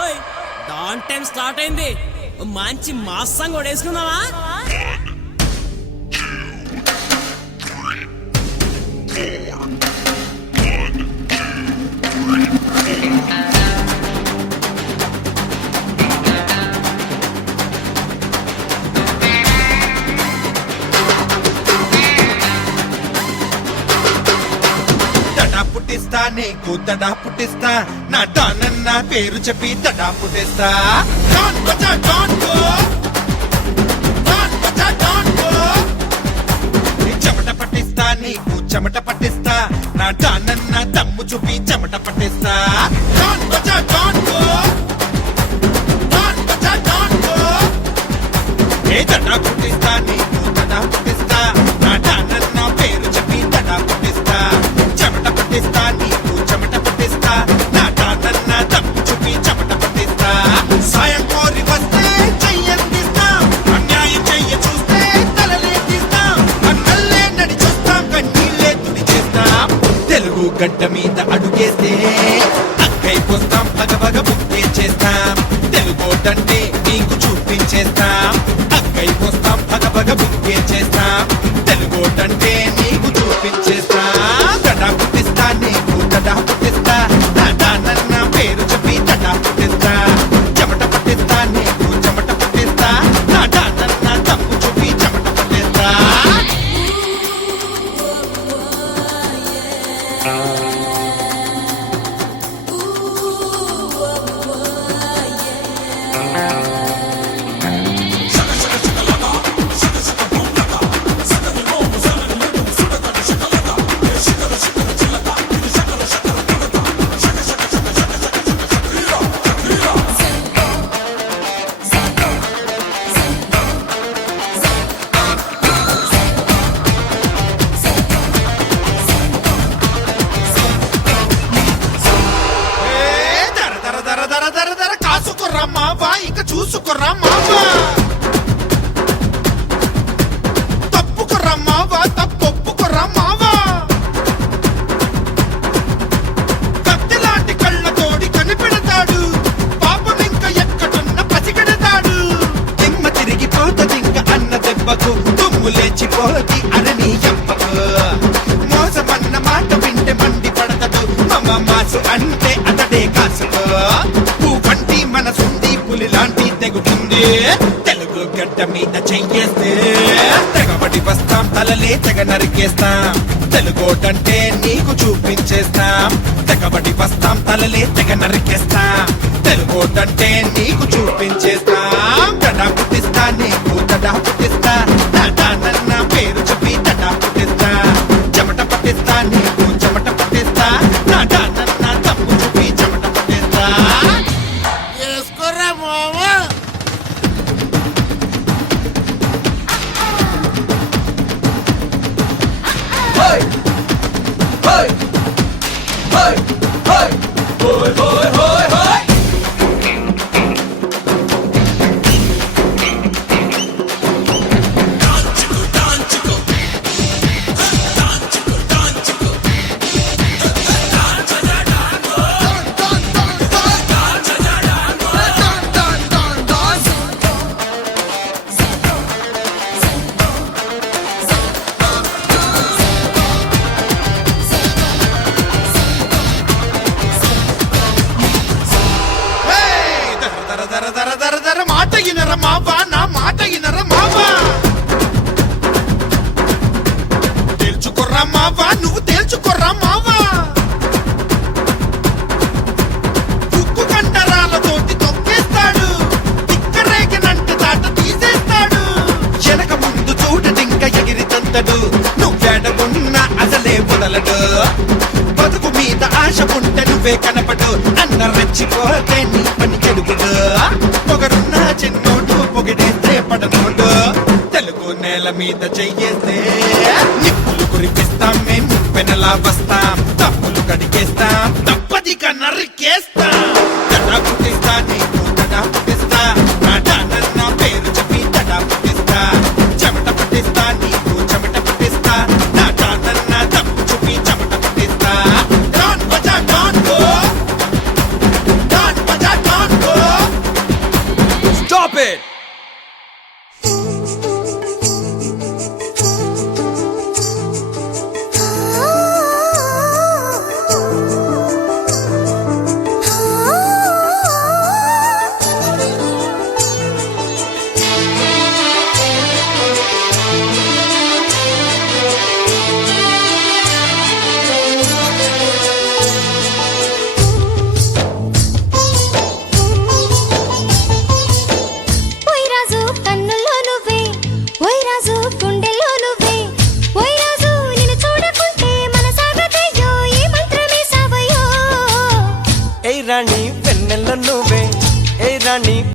ఓయ్ don time start అయింది. మంచి మాస్ సాంగ్ కూడా వేసుకుందామా? పుట్టిస్తా నీకు తడా పుట్టిస్తా నా డానన్న పేరు చెప్పి తడా పుట్టిస్తా. డాన్ బజా డాన్ గో, డాన్ బజా డాన్ గో. చెమట పట్టిస్తా నీకు చెమట పట్టిస్తా నా డానన్న దమ్ము చూపి చెమట పట్టిస్తా. డాన్ బజా డాన్ గో, డాన్ బజా డాన్ గో. ఏ తడా పుట్టిస్తా నీకు తడా పుట్టిస్తా నా డానన్న పేరు చెప్పి తడా పుట్టిస్తా. చెమట పట్టిస్తా నీకు చెమట పట్టిస్తా నా డానన్న దమ్ము చూపి చెమట పట్టిస్తా. సాయం కోరి వస్తే చెయ్యందిస్తాం, అన్యాయం చెయ్య చూస్తే తలలే తీస్తాం. అన్నల్లే నడి చూస్తాం, కన్నీళ్ళే తుడి చేస్తాం. తెలుగు గడ్డ మీద అడుగేస్తే అక్కైపోస్తాం, పగపగ బుక్కే చేస్తాం. తెలుగోటంటే నీకు చూపించేస్తాం, అక్కైపోస్తాం, పగపగ బుక్కే చేస్తాం. తెలుగోటంటే నీకు చూపించేస్తాం. తడా పుట్టిస్తా నీకు తడా పుట్టిస్తా నా డానన్న పేరు చెప్పి తడా పుట్టిస్తా. చెమట పట్టిస్తా నీకు చెమట పట్టిస్తా నా డానన్న దమ్ము చూపి చెమట పట్టిస్తా. కాసుకుర్రా మావా, ఇక చూసుకుర్రా మావా. తప్పుకుర్రా మావా, తప్పొప్పుకుర్రా మావా. కత్తిలాంటి కళ్ళతోడి కనిపెడతాడు, పాపం ఇంక ఎక్కడున్న పసిగడతాడు. దిమ్మ తిరిగిపోతదింక అన్న దెబ్బకు, దుమ్ము లేచిపోతి అరణి ఎప్పకు. మోసమన్న మాట వింటే మండి పడతడు, మమ మాసు అంటే అతడే కాసుకో. పూకంటి మనసుంది, పులి లాంటి తెగుతుంది. తెలుగు గడ్డ మీద చెయ్యేస్తే తెగబడి వస్తాం, తలలే తెగ నరికేస్తాం. తెలుగోటంటే నీకు చూపించేస్తాం, తెగబడి వస్తాం, తలలే తెగ నరికేస్తాం. తెలుగోటంటే నీకు చూపించేస్తాం. తడా పుట్టిస్తా నీకు తడా పుట్టిస్తా నా డానన్న పేరు చెప్పి తడా పుట్టిస్తా. చెమట పట్టిస్తా నీకు చెమట పట్టిస్తా నా డానన్న దమ్ము చూపి చెమట పట్టిస్తా. వేసుకోరా మావా. మాట ఇనర మావా, నా మాట ఇనర మావా. తేల్చుకోర్రా మావా, నువ్వు తేల్చుకోర్రా మావా. ఉక్కు కండరాలతోటి తొక్కేస్తాడు, తిక్కరేగనంటే తాట తీసేస్తాడు. వెనక ముందు చూడటింక ఎగిరి తంతడు, నువ్వేడగున్నా అసలే వదలడు. బతుకు మీద ఆశ ఉంటే నువ్వే కనపడు, అన్న రెచ్చిపోతే నీ పని చెడుగుడు. పొగరున్న చిన్నోడు పొగిడేస్తే పడనోడు. తెలుగు నేల మీద చెయ్యేస్తే నిప్పులు కురిపిస్తాం, మేము పెనలా వస్తాం. తప్పులు కడిగేస్తాం, తప్పదిక నరికేస్తాం.